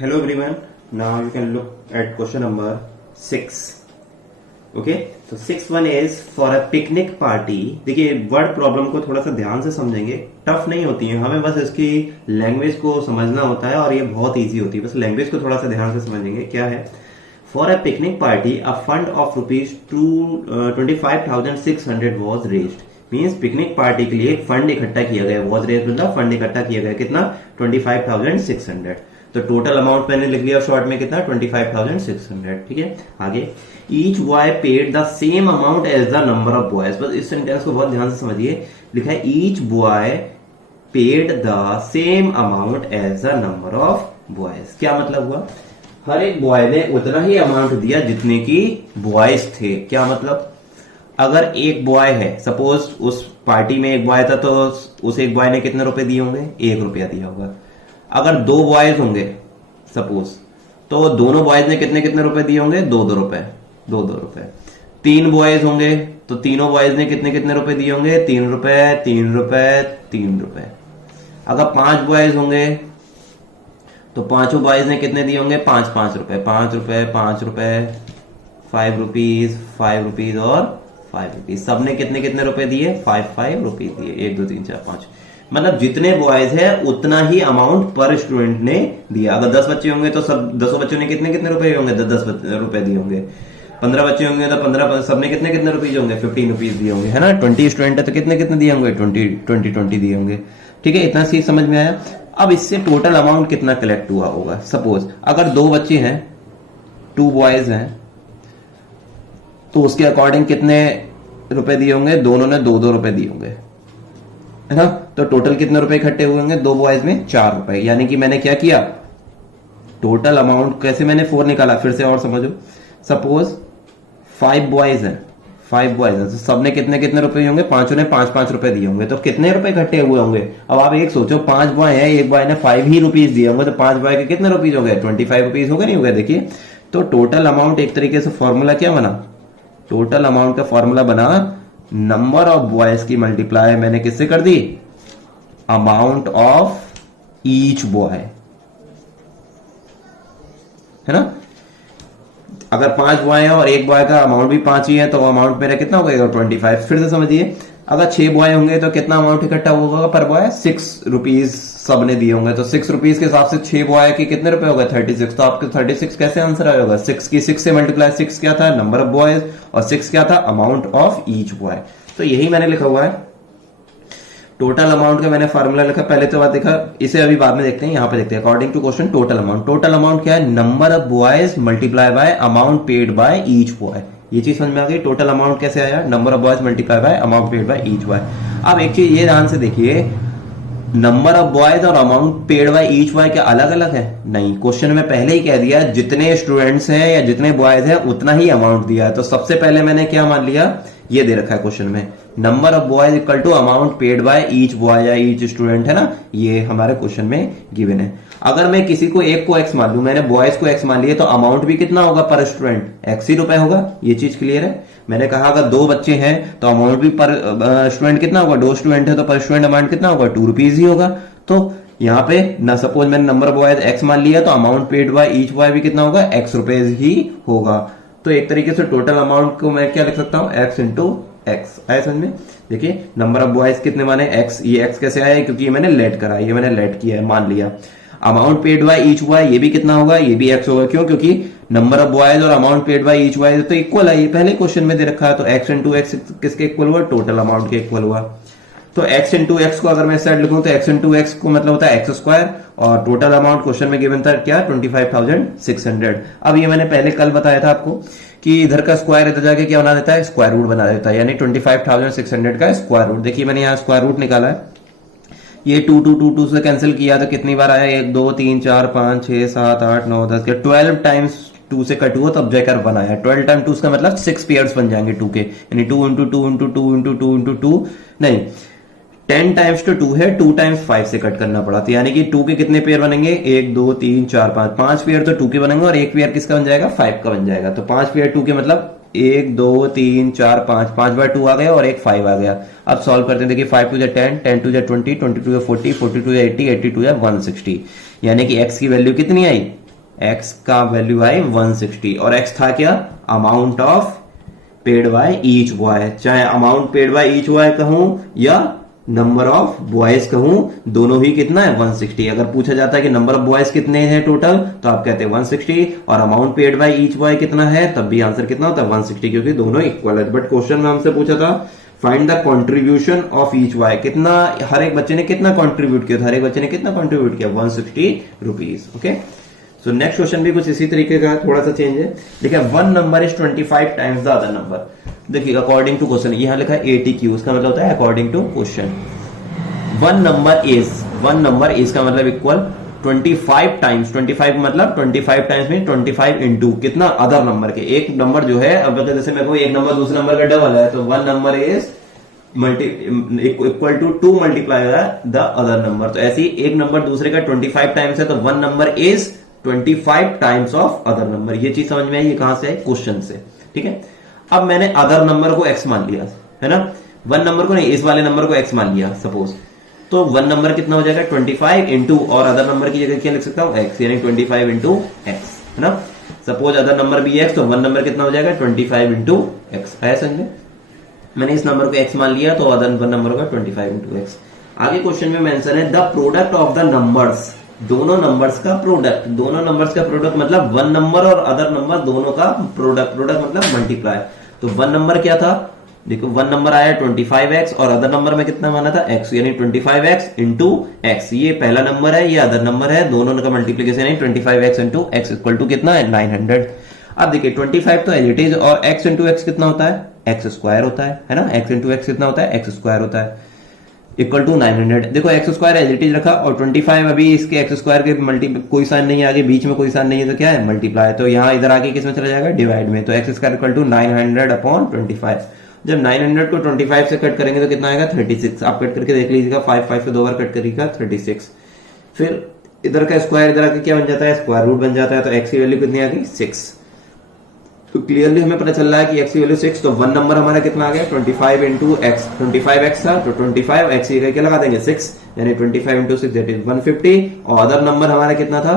Hello everyone. Now you can look at question number 6. Okay, तो 6 1 is for a picnic party. देखिए word problem को थोड़ा सा ध्यान से समझेंगे, टफ नहीं होती है, हमें बस इसकी लैंग्वेज को समझना होता है और ये बहुत इजी होती है, बस लैंग्वेज को थोड़ा सा ध्यान से समझेंगे। क्या है? For a picnic party a fund of ₹25,600 was raised. Means picnic party के लिए एक फंड इकट्ठा किया गया, वॉज रेज्ड मतलब फंड इकट्ठा किया गया, कितना? 25,600। तो टोटल अमाउंट मैंने लिख लिया शॉर्ट में, कितना? 25,600। ठीक है, आगे each boy paid the same amount as the number of boys. बस इस सेंटेंस को बहुत ध्यान से समझिए, लिखा है each boy paid the same amount as the number of boys. क्या मतलब हुआ? हर एक बॉय ने उतना ही अमाउंट दिया जितने की बॉयज थे। क्या मतलब? अगर एक बॉय है, सपोज उस पार्टी में एक बॉय था, तो उस एक बॉय ने कितने रुपए दिए होंगे? 1 रुपया दिया होगा। अगर 2 बॉयज होंगे सपोज, तो दोनों बॉयज ने कितने कितने रुपए दिए होंगे? 2-2 रुपए, 2-2 रुपए। 3 बॉयज होंगे तो तीनों बॉयज ने कितने कितने रुपए दिए होंगे? 3 रुपए, 3 रुपए, 3 रुपए। अगर 5 बॉयज होंगे तो पांचों बॉयज ने कितने दिए होंगे? 5-5 रुपए, 5 रुपए, 5 रुपए, 5 रुपीज, 5 रुपीज और 5 रुपीज। सबने कितने कितने रुपए दिए? 5-5 रुपीज दिए। 1 2 3 4 5, मतलब जितने बॉयज है उतना ही अमाउंट पर स्टूडेंट ने दिया। अगर 10 बच्चे होंगे तो सब 10 बच्चों ने कितने कितने रुपए होंगे? 10 रुपए दिए होंगे। 15 बच्चे होंगे तो 15 सबने कितने कितने रुपीज होंगे? 15 रुपीज दिए होंगे, है ना। 20 स्टूडेंट है तो कितने कितने दिए होंगे? 20 दिए होंगे। ठीक है, इतना सी समझ में आया। अब इससे टोटल अमाउंट कितना कलेक्ट हुआ होगा? सपोज अगर 2 बच्चे हैं, 2 बॉयज हैं, तो उसके अकॉर्डिंग कितने रुपए दिए होंगे? दोनों ने 2-2 रुपए दिए होंगे, है ना। तो टोटल कितने रुपए इकट्ठे हुए होंगे? 2 बॉयज में 4 रुपए। यानी कि मैंने क्या किया? टोटल अमाउंट कैसे मैंने 4 निकाला? फिर से और समझो। सपोज 5 बॉयज हैं, 5 बॉयज हैं, तो सबने कितने कितने रुपए होंगे? पांचों ने 5-5 रुपए दिए होंगे। तो कितने रुपए इकट्ठे हुए होंगे? अब आप एक सोचो, 5 बॉय है, एक बॉय ने 5 ही रुपीज दिए होंगे, तो 5 बॉय के कितने रुपीज हो गए? 25 रुपीज हो गए, नहीं हो गए? देखिए, तो टोटल अमाउंट एक तरीके से फॉर्मूला क्या बना? टोटल अमाउंट का फॉर्मूला बना नंबर ऑफ बॉयज की मल्टीप्लाई मैंने किससे कर दी? अमाउंट ऑफ ईच बॉय, है ना। अगर 5 बॉय है और एक बॉय का अमाउंट भी 5 ही है, तो अमाउंट मेरा कितना हो गया? 25। फिर से समझिए, अगर 6 बॉय होंगे तो कितना अमाउंट इकट्ठा होगा पर बॉय? 6 रुपीज सबने दिए होंगे। तो 6 रुपीज के हिसाब से 6 बॉय के कितने रुपए होगा? 36। तो आपके 36 कैसे आंसर आएगा? 6 की 6 से मल्टीप्लाई। 6 क्या था? नंबर ऑफ बॉयज, और 6 क्या था? Amount of each boy. तो यही मैंने लिखा हुआ है। टोटल अमाउंट का मैंने फार्मूला लिखा, पहले तो बात देखा, इसे अभी बाद में देखते हैं। यहां पे देखते हैं according to question total amount. Total amount क्या है? Number of boys multiply by amount paid by each boy. ये चीज समझ में आ गई। टोटल अमाउंट कैसे आया? Number of boys multiply by amount paid by each boy. अब एक चीज ये ध्यान से देखिए, नंबर ऑफ बॉयज और amount paid by each boy क्या अलग अलग है? नहीं, क्वेश्चन में पहले ही कह दिया जितने स्टूडेंट्स हैं या जितने बॉयज हैं उतना ही अमाउंट दिया है। तो सबसे पहले मैंने क्या मान लिया? ये दे रखा है क्वेश्चन में, number of boys equal to amount paid by each boy या ईच स्टूडेंट, है ना। ये हमारे क्वेश्चन में गिवन है। अगर मैं किसी को एक को एक्स मान लू, मैंने बॉयज को एक्स मान लिया, तो अमाउंट भी कितना होगा पर स्टूडेंट? एक्स ही रुपए होगा। ये चीज क्लियर है। मैंने कहा अगर 2 बच्चे हैं तो अमाउंट भी पर स्टूडेंट कितना होगा? 2 स्टूडेंट है तो पर स्टूडेंट अमाउंट कितना होगा? 2 रुपीज ही होगा। तो यहाँ पे ना, सपोज मैंने नंबर ऑफ बॉयज एक्स मान लिया, तो amount paid by each boy भी कितना होगा? एक्स रुपीज ही होगा। तो एक तरीके से टोटल अमाउंट को मैं क्या लिख सकता हूँ? X into x. आया समझ में? देखिए, नंबर ऑफ बॉयज कितने माने? एक्स। ये एक्स कैसे आया? क्योंकि ये मैंने लेट करा, ये मैंने लेट किया है, मान लिया। Amount paid by each boy, ये भी कितना होगा? ये भी एक्स होगा। क्यों? क्योंकि नंबर ऑफ बॉयज और amount paid by each boy तो इक्वल है, ये पहले क्वेश्चन में दे रखा है। तो एक्स इंटू एक्स किसके इक्वल हुआ? टोटल अमाउंट के इक्वल हुआ। तो x इंटू एक्स को अगर मैं साइड लिखूं तो x इंटू एक्स को मतलब होता है एक्स स्क्वायर, और टोटल अमाउंट क्वेश्चन में गिवन था क्या? 25,600। अब ये मैंने पहले कल बताया था आपको कि इधर का स्क्वायर इधर जाके क्या बना देता है? स्क्वायर रूट बना देता है, यानी 25,600 का स्क्वायर रूट। देखिए मैंने यहाँ स्क्वायर रूट निकाला है। ये 2 से कैंसिल किया तो कितनी बार आया? 1 2 3 4 5 6 7 8 9 10 के 12 टाइम्स 2 से कट हुआ, तब जाकर 1 आया। 12 टाइम 2 का मतलब 6 पेयर्स बन जाएंगे 2 के, यानी 2 इंटू 2 इंटू 2 इंटू 2 इंटू 2 नहीं, 10 टाइम्स तो 2 है, 2 टाइम्स 5 से कट करना पड़ा। तो यानी कि 2 के कितने पेयर बनेंगे? 1 2 3 4 5, 5 पेयर तो 2 के बनेंगे, और एक पेयर किसका बन जाएगा? 5 का बन जाएगा। तो 5 पेयर 2 के मतलब 1 2 3 4 5, 5 बार 2 आ गया और एक 5 आ गया। अब सॉल्व करते हैं। देखिए 5 2 10, 10 2 20, 22 40, 42 80, 82 160, यानी कि x की वैल्यू कितनी आई? एक्स का वैल्यू आई 160 और एक्स था क्या, amount of paid by each boy, चाहे amount paid by each boy कहूं या नंबर ऑफ बॉयज कहूं, दोनों ही कितना है 160। अगर पूछा जाता है कि नंबर ऑफ बॉयज कितने हैं टोटल, तो आप कहते हैं 160 और amount paid by each boy कितना है, तब भी आंसर कितना होता है 160, क्योंकि दोनों इक्वल है। बट क्वेश्चन में हमसे पूछा था find the contribution of each boy, कितना हर एक बच्चे ने कितना कंट्रीब्यूट किया, हर एक बच्चे ने कितना कंट्रीब्यूट किया 160 rupees. Okay, so next question भी कुछ इसी तरीके का, थोड़ा सा चेंज है। देखिए, one number is 25 times the other number. देखिए, अकॉर्डिंग टू क्वेश्चन, यहां लिखा है ATQ, उसका मतलब होता है according to question. One number is का मतलब इक्वल 25 टाइम्स, 25 मतलब 25 टाइम्स में 25 इंटू कितना, अदर नंबर के। एक नंबर जो है, अब जैसे मैं कहूं एक नंबर दूसरे नंबर का डबल है, तो one number is equal to 2 multiply the other number. तो ऐसे ही एक नंबर दूसरे का 25 टाइम्स है, तो one number is 25 times of other number. ये चीज समझ में आई, ये कहां से है, क्वेश्चन से। ठीक है, अब मैंने अदर नंबर को x मान लिया है ना, वन नंबर को नहीं, इस वाले नंबर को x मान लिया सपोज, तो वन नंबर कितना हो जाएगा 25 इंटू, और अदर नंबर की जगह क्या लिख सकता हूं x, यानी 25 इंटू एक्स, है ना। सपोज अदर नंबर भी x, तो वन नंबर कितना हो जाएगा 25 इंटू एक्स। है समझे, मैंने इस नंबर को x मान लिया, तो अदर वन नंबर होगा 25 इंटू एक्स। आगे क्वेश्चन में मेंशन है the product of the numbers, दोनों नंबर्स का प्रोडक्ट, दोनों नंबर्स का प्रोडक्ट मतलब वन नंबर और अदर नंबर दोनों का प्रोडक्ट, प्रोडक्ट मतलब मल्टीप्लाई। तो वन नंबर क्या था, देखो वन नंबर आया 25x और अदर नंबर में कितना माना था x, यानी 25x इंटू एक्स। ये पहला नंबर है, ये अदर नंबर है, दोनों का मल्टीप्लीकेशन है 25x into x equal to कितना है 900। अब देखिए 25 तो एज इट इज, और x इंटू एक्स कितना होता है, एक्स स्क्वायर होता है ना, x इंटू एक्स कितना होता है, एक्स स्क्वायर होता है, इक्वल टू 900। देखो x square as it is रखा, और 25 अभी इसके एक्स स्क्वायर के मल्टी, कोई साइन नहीं है आगे, बीच में कोई साइन नहीं है, तो क्या है मल्टीप्लाई, तो यहाँ इधर आके किसमें चला जाएगा, डिवाइड में। तो x square equal to 900 upon 25। जब 900 को 25 से कट करेंगे तो कितना आएगा 36। आप कट करके देख लीजिएगा, 5 से 2 बार कट करिएगा 36। फिर इधर का स्क्वायर इधर आके क्या बन जाता है, स्क्वायर रूट बन जाता है, तो एक्स की वैल्यू कितनी आ गई 6। तो क्लियरली हमें पता चल रहा है कि x की वैल्यू 6, तो वन नंबर हमारा कितना आ गया 25 इंटू एक्स, 25x था तो 25 x की क्या लगा देंगे 6, यानी 25 इंटू 6 दैट इज 150। और अदर नंबर हमारा कितना था,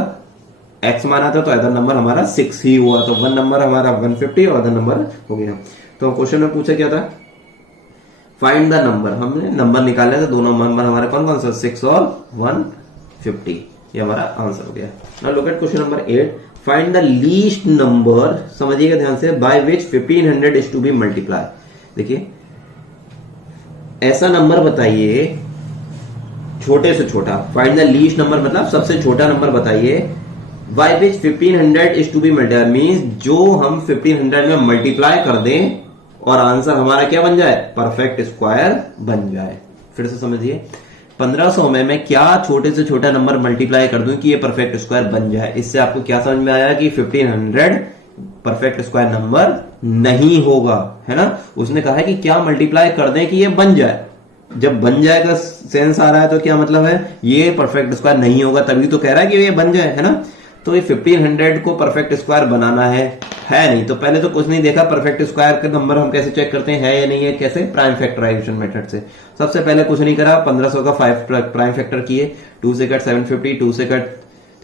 x माना था, तो अदर नंबर हमारा 6 ही हुआ, तो वन नंबर हमारा 150 और अदर नंबर हो गया। तो क्वेश्चन में पूछा क्या था, फाइंड द नंबर, हमने नंबर निकाले थे, दोनों नंबर हमारे कौन कौन सा 6 और 150, ये हमारा आंसर हो गया। Now look at question number 8, find the least number, समझिएगा ध्यान से, by which 1500 is to be multiply. देखिए ऐसा नंबर बताइए छोटे से छोटा, फाइंड द लीस्ट नंबर मतलब सबसे छोटा नंबर बताइए, by which 1500 is to be multiply, means जो हम 1500 में मल्टीप्लाई कर दें और आंसर हमारा क्या बन जाए, परफेक्ट स्क्वायर बन जाए। फिर से समझिए, 1500 में मैं क्या छोटे से छोटा नंबर मल्टीप्लाई कर दूं कि ये परफेक्ट स्क्वायर बन जाए। इससे आपको क्या समझ में आया कि 1500 परफेक्ट स्क्वायर नंबर नहीं होगा, है ना। उसने कहा है कि क्या मल्टीप्लाई कर दें कि ये बन जाए, जब बन जाएगा सेंस आ रहा है, तो क्या मतलब है ये परफेक्ट स्क्वायर नहीं होगा, तभी तो कह रहा है कि ये बन जाए, है ना। तो ये 1500 को परफेक्ट स्क्वायर बनाना है नहीं, तो पहले तो कुछ नहीं देखा, परफेक्ट स्क्वायर का नंबर हम कैसे चेक करते हैं है या नहीं है, कैसे, प्राइम फैक्टराइजेशन मेथड से। सबसे पहले कुछ नहीं करा, 1500 का 5 प्राइम फैक्टर किए, 2 से कट 750, 2 से कट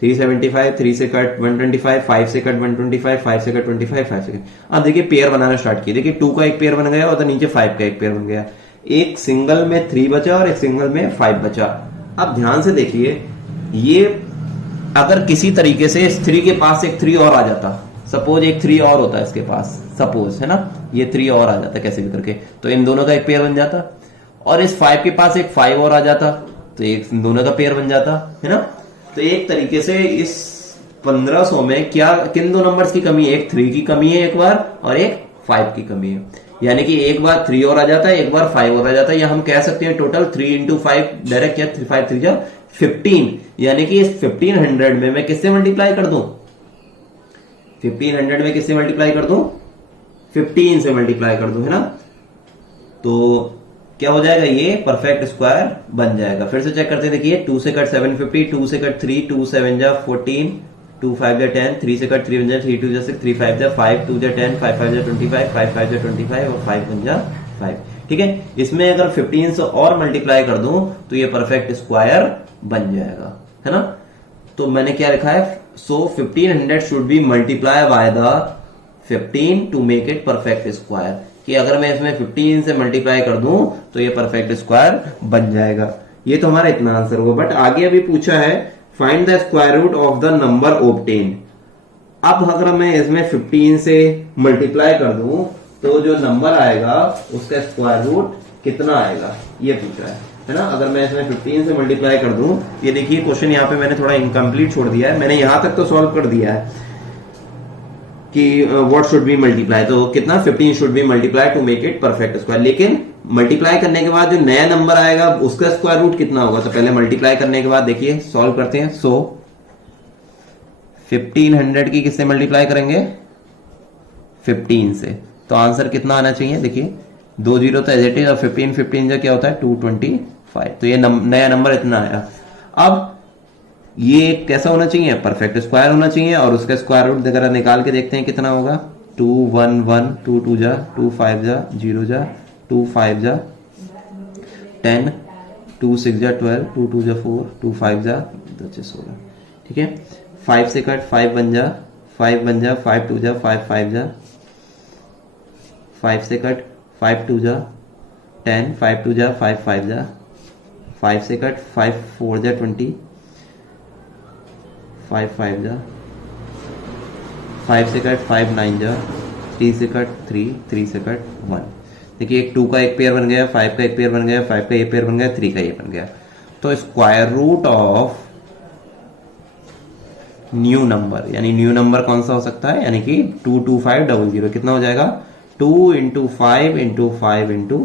375, 3 से कट 125, 5 से कट 125, 5 से कट 25, 5 से कट। अब देखिए पेयर बनाना स्टार्ट किए, देखिए 2 का एक पेयर बन गया और नीचे 5 का एक पेयर बन गया, एक सिंगल में 3 बचा और एक सिंगल में 5 बचा। अब ध्यान से देखिए, ये अगर किसी तरीके से इस 3 के पास एक 3 और आ जाता, सपोज एक 3 और होता है इसके पास, सपोज, है ना, ये 3 और आ जाता कैसे भी करके, तो इन दोनों का एक पेयर बन जाता, और इस 5 के पास एक 5 और आ जाता, तो एक दोनों का पेयर बन जाता, है ना। तो एक तरीके से इस 1500 में क्या, किन दो नंबर्स की कमी है, एक 3 की कमी है एक बार, और एक 5 की कमी है, यानी कि एक बार 3 और आ जाता है, एक बार 5 और आ जाता है, या हम कह सकते हैं टोटल 3 इंटू 5 डायरेक्ट, क्या 5 3 जा 15, यानी कि इस 1500 में मैं किससे मल्टीप्लाई कर दूं, 1500 में किससे मल्टीप्लाई कर दूं, 15 से मल्टीप्लाई कर दूं, है ना। तो क्या हो जाएगा, ये परफेक्ट स्क्वायर बन जाएगा। फिर से चेक करते हैं, देखिए 2 से कट 750, 2 से कट 3, 2 7 जा 14, 2 5 जा 10, 3 से कट 3 1 जा 3 2 जा 6, 3 5 जा 5, 2 जा 10, 5 5 जा 25, 5 5 जा 25 और 5 1 जा 5। ठीक है, इसमें अगर 15 से और मल्टीप्लाई कर दूं तो ये परफेक्ट स्क्वायर बन जाएगा, है ना। तो मैंने क्या लिखा है, So 1500 should be multiplied by the 15 to make it perfect square. कि अगर मैं इसमें 15 से मल्टीप्लाई कर दूं तो ये परफेक्ट स्क्वायर बन जाएगा। ये तो हमारा इतना आंसर होगा। बट आगे अभी पूछा है find the square root of the number obtain. अब अगर मैं इसमें 15 से मल्टीप्लाई कर दूं तो जो नंबर आएगा उसका स्क्वायर रूट कितना आएगा, ये पूछा है ना। अगर मैं इसमें 15 से मल्टीप्लाई कर दूं, ये देखिए क्वेश्चन यहाँ पे मैंने थोड़ा इनकम्प्लीट छोड़ दिया है, मैंने यहां तक तो सॉल्व कर दिया है कि व्हाट शुड बी मल्टीप्लाई, तो कितना 15 should be multiply two make it perfect square. लेकिन मल्टीप्लाई करने के बाद जो नया नंबर आएगा उसका स्क्वायर रूट कितना होगा, तो पहले मल्टीप्लाई करने के बाद देखिए सॉल्व करते हैं। सो 1500 की किससे मल्टीप्लाई करेंगे, 15 से, तो आंसर कितना आना चाहिए, देखिए 2 जीरो तो एज इट इज, और 15 जो क्या होता है 225, तो ये नया नंबर इतना आया। अब ये कैसा होना चाहिए, परफेक्ट स्क्वायर होना चाहिए, और उसका स्क्वायर रूट अगर निकाल के देखते हैं कितना होगा, 2 1 1 2 2 जा 2 5 जा 0 जा 2 5 जा 10 2 6 जा 12 2 2 जा 4 2 5 जा 16, ठीक है। 5 से कट 5 बन जा 5 बन जा 5 2 जा 5 5 जा 5 से कट 5 2 जा 10 5 2 जा 5 5 जा 5 से कट 5 4 जा 20 5 5 जा 5 से कट 5 9 जा 3 से कट 3 3 से कट 1। देखिए एक 2 का एक पेयर बन गया, 5 का एक पेयर बन गया, 5 का एक पेयर बन गया, 3 का ये बन गया। तो square root of new number, यानी न्यू नंबर कौन सा हो सकता है, यानी कि 22500 कितना हो जाएगा, 2 इंटू 5 इंटू 5 इंटू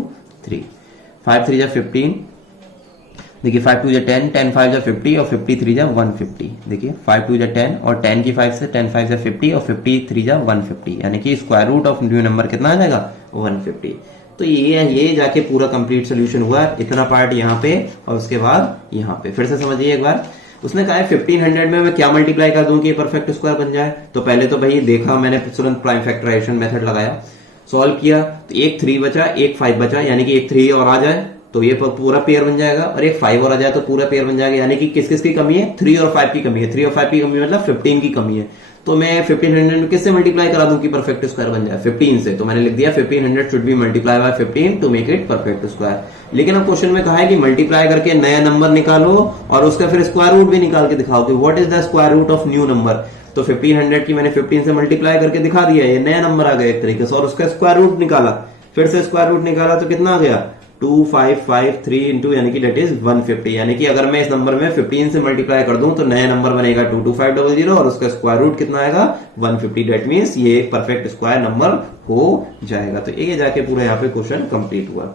3, 5 3 जा 15, देखिए 5 2 जा 10 10 5 जा 50 और 50 3 जा 150, देखिए 5 2 जा 10 और 10 की 5 से 10 5 जा 50 और 50 3 जा 150, यानी कि square root of new number कितना आ जाएगा 150। तो ये जाके पूरा कंप्लीट सोल्यूशन हुआ, इतना पार्ट यहाँ पे और उसके बाद यहाँ पे। फिर से समझिए एक बार, उसने कहा है 1500 में मैं क्या मल्टीप्लाई कर दूं कि परफेक्ट स्क्वायर बन जाए। तो पहले तो भाई देखा मैंने तुरंत प्राइम फैक्टराइजेशन मेथड लगाया, सॉल्व किया, तो एक 3 बचा एक 5 बचा, यानी कि एक 3 और आ जाए तो ये पूरा पेयर बन जाएगा, और एक 5 और आ जाए तो पूरा पेयर बन जाएगा। यानी कि किस किस की कमी है, 3 और 5 की कमी है। 3 और 5 की कमी मतलब 15 की कमी है। तो मैं 1500 किससे मल्टीप्लाई करा दूं कि परफेक्ट स्क्वायर बन जाए, 15 से। तो मैंने लिख दिया 1500 should be multiply by 15 to make it perfect square. लेकिन अब क्वेश्चन में कहा है कि मल्टीप्लाई करके नया नंबर निकालो और उसका फिर स्क्वायर रूट भी निकाल के दिखाओ कि what is the square root of new number. तो 1500 की मैंने 15 से मल्टीप्लाई करके दिखा दिया, ये नया नंबर आ गया एक तरीके से, और उसका स्क्वायर रूट निकाला। फिर से स्क्वायर रूट निकाला तो कितना आ गया, 2553 इंटू, यानी कि डेट इज 150। यानी कि अगर मैं इस नंबर में 15 से मल्टीप्लाई कर दूं तो नया नंबर बनेगा 22500 और उसका स्क्वायर रूट कितना आएगा 150। डेट मींस ये एक परफेक्ट स्क्वायर नंबर हो जाएगा। तो ये जाके पूरा यहाँ पे क्वेश्चन कंप्लीट हुआ।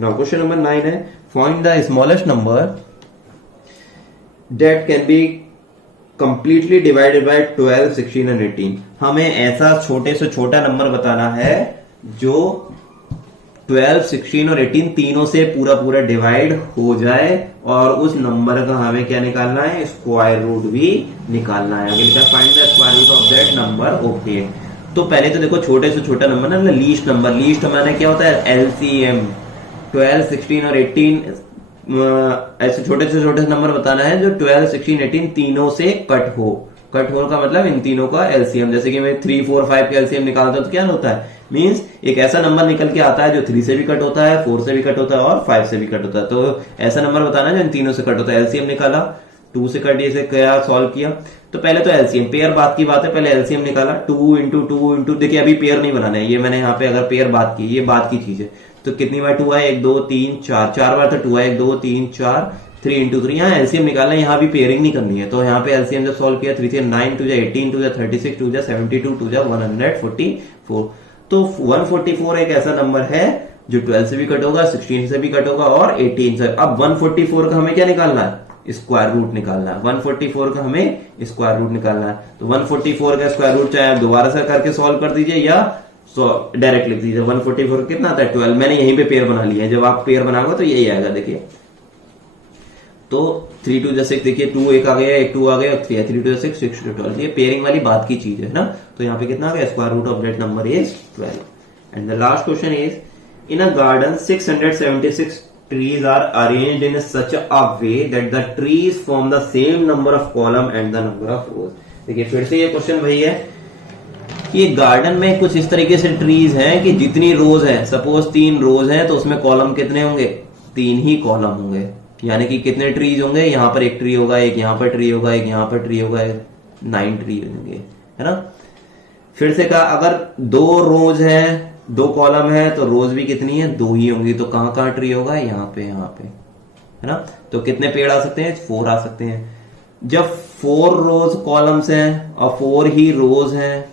नाउ क्वेश्चन नंबर 9 है, find the smallest number that can be completely divided by 12 16 and 18। हमें ऐसा छोटे से छोटा नंबर बताना है जो 12 16 और 18 तीनों से पूरा पूरा डिवाइड हो जाए, और उस नंबर का हमें क्या निकालना है, स्क्वायर रूट भी निकालना है। आगे लिखा find the square root of that number obtain. तो पहले तो देखो छोटे से छोटा नंबर ना, लीस्ट नंबर, लीस्ट हमारा क्या होता है एलसीएम। 12 16 और 18 ऐसे छोटे से छोटे नंबर बताना है जो 12 16 18 तीनों से कट हो। कट होने का मतलब इन तीनों का एलसीएम। जैसे कि मैं 3 4 5 का एलसीएम निकालता हूं तो क्या होता है, मींस एक ऐसा नंबर निकल के आता है जो 3 से भी कट होता है, 4 से भी कट होता है और 5 से भी कट होता है। तो ऐसा नंबर बताना है जो इन तीनों से कट होता है। एलसीएम निकाला, 2 से कट ये से क्या सॉल्व किया। तो पहले तो एलसीएम, पेयर बात की बात है, पहले एलसीएम निकाला 2 इंटू 2 इंटू, देखिए अभी पेयर नहीं बनाना है, ये मैंने यहाँ पे अगर पेयर बात की, ये बात की चीज है। तो कितनी बार 2 आए, 1 2 3 4, 4 बार तो 2 आए, 1 2 3 4, 3 इंटू 3। यहाँ एलसीएम निकालना है, यहाँ भी पेयरिंग नहीं करनी है। तो यहाँ पे एलसीएम जब सॉल्व किया 3 3 9 2 18 2 36 2 72 2 144। तो 144 एक ऐसा नंबर है जो 12 से भी कट होगा, 16 से भी कट होगा और 18 से। अब 144 का हमें क्या निकालना है, स्क्वायर रूट निकालना है। 144 का हमें स्क्वायर रूट निकालना है। तो 144 का स्क्वायर रूट चाहे आप दोबारा से करके सॉल्व कर दीजिए या डायरेक्ट लिख दीजिए। 144 कितना आता है 12। मैंने यहीं पे पेयर बना लिया है, जब आप पेयर बनाओगे तो यही आएगा। देखिए तो 3 2 6, देखिए 2 एक आ गया, एक 2 आ गया, 3 3 2 6 6 2 12। ये पेयरिंग वाली बात की चीज है ना। तो यहाँ पे कितना आ गया, square root of that number is 12। And the last question is, in a garden 676 trees are arranged in such a way that the trees form the same number of column and the number of rows। देखिए फिर से ये question वही है कि garden में कुछ इस तरीके से ट्रीज हैं कि जितनी रोज है, सपोज 3 रोज हैं तो उसमें कॉलम कितने होंगे, 3 ही कॉलम होंगे। यानी कि कितने ट्रीज होंगे, यहाँ पर एक ट्री होगा, एक यहाँ पर ट्री होगा, एक यहाँ पर ट्री होगा, 9 ट्री होंगे, है ना। फिर से कहा अगर 2 रोज है, 2 कॉलम है तो रोज भी कितनी है, 2 ही होंगी। तो कहां कहां ट्री होगा, यहाँ पे, है ना। तो कितने पेड़ आ सकते हैं, 4 आ सकते हैं। जब 4 रोज कॉलम्स हैं और 4 ही रोज हैं,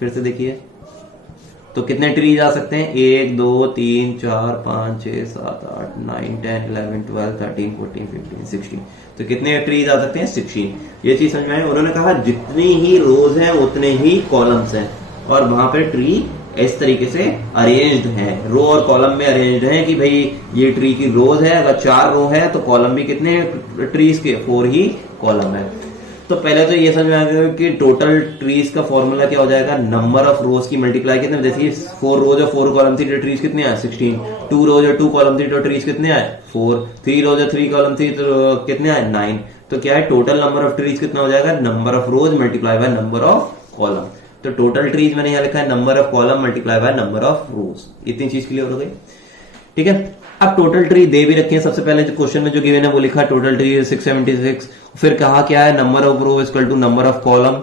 फिर से देखिए तो कितने ट्रीज आ सकते हैं, 1 2 3 4 5 6 7 8 9 10 11 12 13 14 15 16। तो कितने ट्रीज आ सकते हैं, 16। ये चीज समझ में आई। उन्होंने कहा जितनी ही रोज हैं उतने ही कॉलम्स हैं, और वहां पर ट्री इस तरीके से अरेंज्ड है, रो और कॉलम में अरेंज्ड है कि भाई ये ट्री की रोज है, अगर 4 रो है तो कॉलम भी कितने ट्रीज के, 4 ही कॉलम है। तो पहले तो ये समझ में आ गया कि टोटल ट्रीज का फॉर्मूला क्या हो जाएगा, नंबर ऑफ रोज की मल्टीप्लाई कितने, जैसे 4 रोज और 4 कॉलम थी तो ट्रीज कितने आए, 16। 2 रोज और 2 कॉलम थी तो ट्रीज कितने आए, 4। 3 रोज और 3 कॉलम थी तो कितने आए, 9। तो क्या है, टोटल नंबर ऑफ ट्रीज कितना हो जाएगा, number of rose multiply by number of column. तो टोटल ट्रीज मैंने यहाँ लिखा है number of column multiply by number of रोज। इतनी चीज क्लियर हो गई, ठीक है। अब टोटल ट्री दे भी रखे हैं, सबसे पहले जो क्वेश्चन में जो गिवन है वो लिखा टोटल ट्री 676। फिर कहा क्या है, number of row equal to number of column.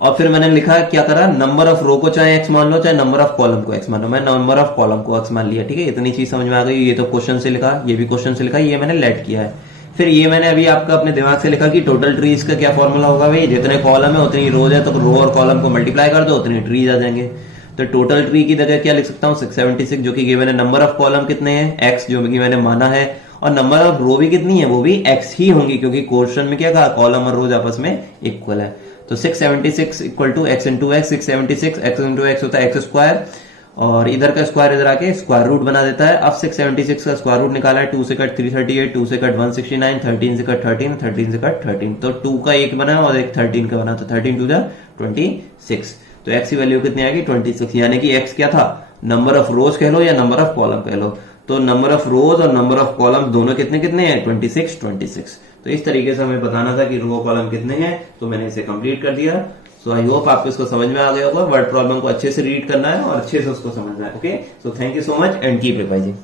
और फिर मैंने लिखा क्या करा, नंबर ऑफ रो को चाहे एक्स मान लो, चाहे नंबर ऑफ कॉलम को एक्स मान लो। मैं नंबर ऑफ कॉलम को एक्स मान लिया, ठीक है। इतनी चीज समझ में आ गई। ये तो क्वेश्चन से लिखा, ये भी क्वेश्चन से लिखा, ये मैंने लेट किया है। फिर ये मैंने अभी आपका अपने दिमाग से लिखा कि टोटल ट्रीज का क्या फॉर्मूला होगा, भाई जितने कॉलम है उतनी रोज है, तो रो और कॉलम को मल्टीप्लाई कर दो, उतनी ट्रीज आ जाएंगे। तो टोटल ट्री की जगह क्या लिख सकता हूँ, 676, जो कि गिवन है। नंबर ऑफ कॉलम कितने हैं, एक्स, जो कि मैंने माना है। और नंबर ऑफ रो भी कितनी है, वो भी एक्स ही होंगी, क्योंकि क्वेश्चन में क्या कहा, कॉलम और रोज आपस में इक्वल है। तो 676 equal to x into x. 676 x into x होता है एक्स स्क्वायर, और इधर का स्क्वायर इधर आके स्क्वायर रूट बना देता है। अब 676 का स्क्वायर रूट निकाला है, 2 से कट 338, 2 से कट 169, 13 से कट 13, 13 से कट 13। तो 2 का एक बना और एक 13 का बना, तो 13 टू 26। तो एक्स की वैल्यू कितनी आएगी, 26। यानी कि एक्स क्या था, नंबर ऑफ रोज कह लो या नंबर ऑफ कॉलम कह लो। तो नंबर ऑफ रोज और नंबर ऑफ कॉलम दोनों कितने कितने हैं, 26। तो इस तरीके से हमें बताना था कि रो कॉलम कितने हैं, तो मैंने इसे कंप्लीट कर दिया। सो आई होप आपको इसको समझ में आ गया होगा। वर्ड प्रॉब्लम को अच्छे से रीड करना है और अच्छे से उसको समझना है। Okay, so thank you so much and keep revising.